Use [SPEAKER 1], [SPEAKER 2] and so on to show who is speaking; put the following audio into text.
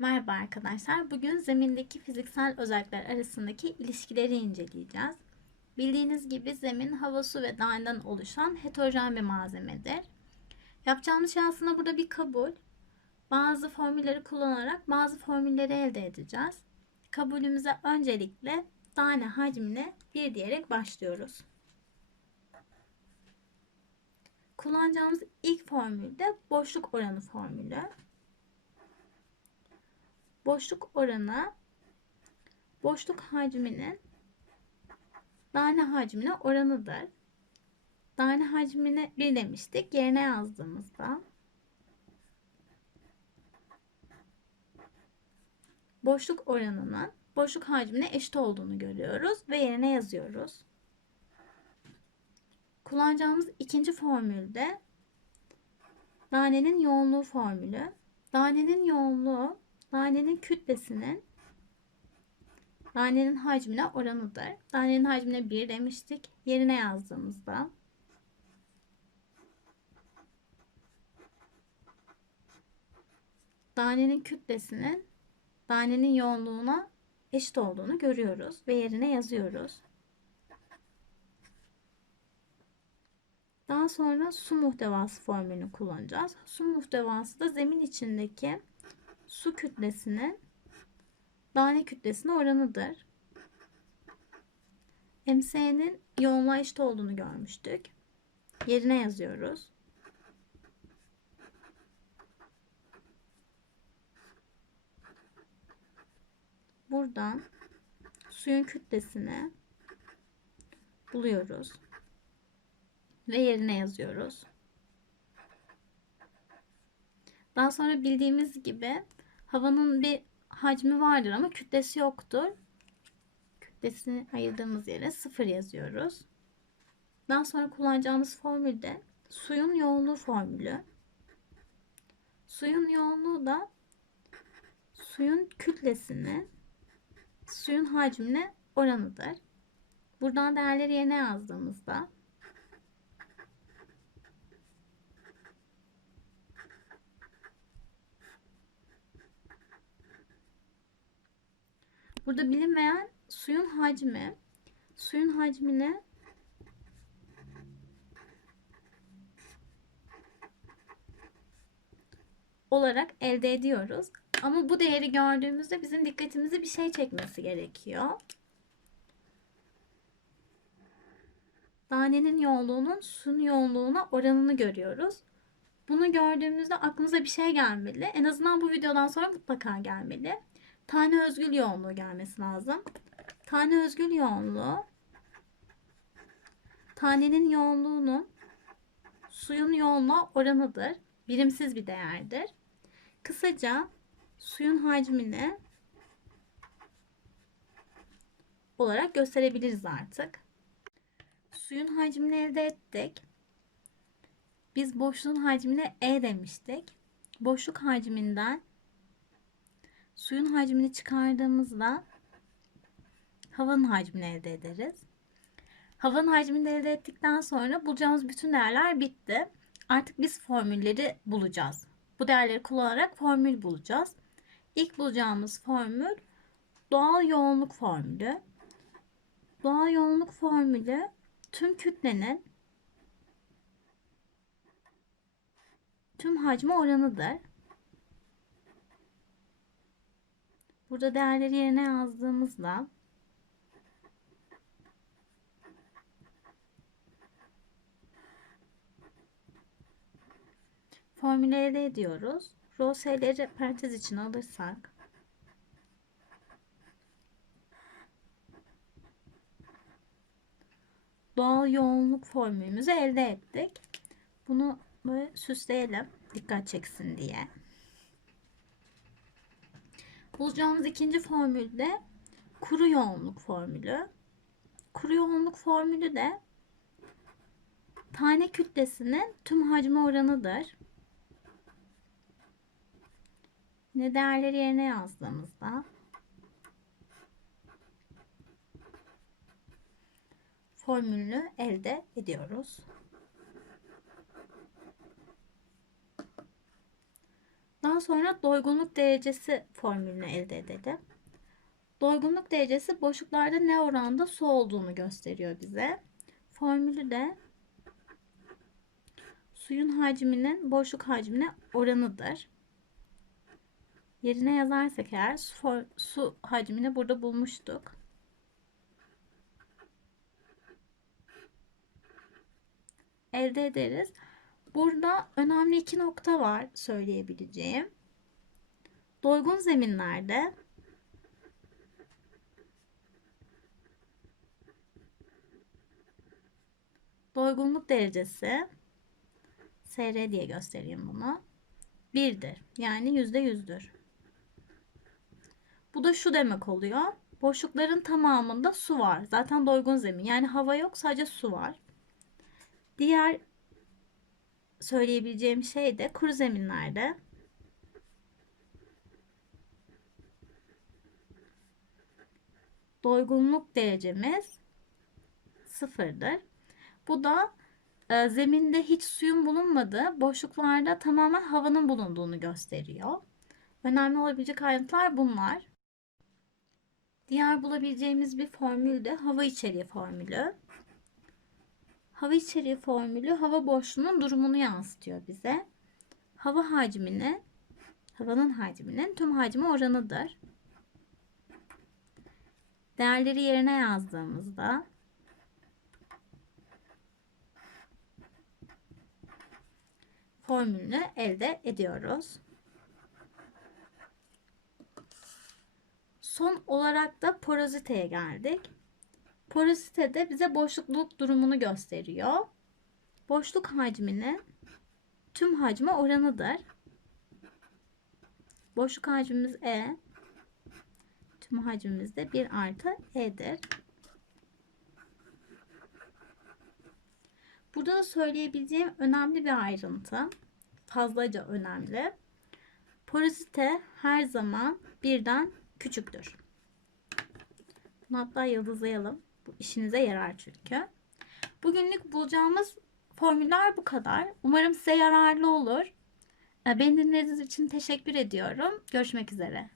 [SPEAKER 1] Merhaba arkadaşlar. Bugün zemindeki fiziksel özellikler arasındaki ilişkileri inceleyeceğiz. Bildiğiniz gibi zemin hava, su ve dağından oluşan heterojen bir malzemedir. Yapacağımız şey aslında burada bir kabul. Bazı formülleri kullanarak bazı formülleri elde edeceğiz. Kabulümüze öncelikle tane hacmine 1 diyerek başlıyoruz. Kullanacağımız ilk formül de boşluk oranı formülü. Boşluk oranı boşluk hacminin tane hacmine oranıdır. Tane hacmini 1 demiştik. Yerine yazdığımızda boşluk oranının boşluk hacmine eşit olduğunu görüyoruz ve yerine yazıyoruz. Kullanacağımız ikinci formülde danenin yoğunluğu formülü. Danenin yoğunluğu danenin kütlesinin danenin hacmine oranıdır. Danenin hacmine 1 demiştik. Yerine yazdığımızda danenin kütlesinin danenin yoğunluğuna eşit olduğunu görüyoruz ve yerine yazıyoruz. Daha sonra su muhtevası formülünü kullanacağız. Su muhtevası da zemin içindeki su kütlesinin tane kütlesine oranıdır. MS'nin yoğunluğa eşit olduğunu görmüştük. Yerine yazıyoruz. Buradan suyun kütlesini buluyoruz ve yerine yazıyoruz. Daha sonra bildiğimiz gibi havanın bir hacmi vardır ama kütlesi yoktur. Kütlesini ayırdığımız yere sıfır yazıyoruz. Daha sonra kullanacağımız formülde suyun yoğunluğu formülü. Suyun yoğunluğu da suyun kütlesinin suyun hacmine oranıdır. Buradan değerleri yerine yazdığımızda Burada bilinmeyen suyun hacmi. Suyun hacmini olarak elde ediyoruz. Ama bu değeri gördüğümüzde bizim dikkatimizi bir şey çekmesi gerekiyor. Danenin yoğunluğunun suyun yoğunluğuna oranını görüyoruz. Bunu gördüğümüzde aklımıza bir şey gelmeli. En azından bu videodan sonra mutlaka gelmeli tane özgül yoğunluğu gelmesi lazım. Tane özgül yoğunluğu tanenin yoğunluğunun suyun yoğunluğu oranıdır. Birimsiz bir değerdir. Kısaca suyun hacmini olarak gösterebiliriz artık. Suyun hacmini elde ettik. Biz boşluğun hacmine E demiştik. Boşluk hacminden Suyun hacmini çıkardığımızda havanın hacmini elde ederiz. Havanın hacmini elde ettikten sonra bulacağımız bütün değerler bitti. Artık biz formülleri bulacağız. Bu değerleri kullanarak formül bulacağız. İlk bulacağımız formül doğal yoğunluk formülü. Doğal yoğunluk formülü tüm kütlenin tüm hacmi oranıdır. Burada değerleri yerine yazdığımızda formülü elde ediyoruz. S'leri parantez içine alırsak doğal yoğunluk formülümüzü elde ettik. Bunu böyle süsleyelim dikkat çeksin diye. Bulacağımız ikinci formül de kuru yoğunluk formülü. Kuru yoğunluk formülü de tane kütlesinin tüm hacmi oranıdır. Yine değerleri yerine yazdığımızda formülünü elde ediyoruz. Daha sonra doygunluk derecesi formülünü elde edelim. Doygunluk derecesi boşluklarda ne oranda su olduğunu gösteriyor bize. Formülü de suyun hacminin boşluk hacmine oranıdır. Yerine yazarsak eğer su, su hacmini burada bulmuştuk. Elde ederiz. Burada önemli iki nokta var söyleyebileceğim. Doygun zeminlerde doygunluk derecesi SR diye göstereyim bunu. 1'dir. Yani %100'dür. Bu da şu demek oluyor. Boşlukların tamamında su var. Zaten doygun zemin. Yani hava yok sadece su var. Diğer söyleyebileceğim şey de kuru zeminlerde doygunluk derecemiz sıfırdır. Bu da e, zeminde hiç suyun bulunmadığı boşluklarda tamamen havanın bulunduğunu gösteriyor. Önemli olabilecek ayrıntılar bunlar. Diğer bulabileceğimiz bir formül de hava içeriği formülü. Hava içeriği formülü hava boşluğunun durumunu yansıtıyor bize. Hava hacmini, havanın hacminin tüm hacmi oranıdır. Değerleri yerine yazdığımızda formülünü elde ediyoruz. Son olarak da poroziteye geldik. Porosite de bize boşlukluk durumunu gösteriyor. Boşluk hacminin tüm hacme oranıdır. Boşluk hacmimiz E. Tüm hacmimiz de 1 artı E'dir. Burada da söyleyebileceğim önemli bir ayrıntı. Fazlaca önemli. Porosite her zaman birden küçüktür. Bunu hatta yıldızlayalım. Bu işinize yarar çünkü. Bugünlük bulacağımız formüller bu kadar. Umarım size yararlı olur. Beni dinlediğiniz için teşekkür ediyorum. Görüşmek üzere.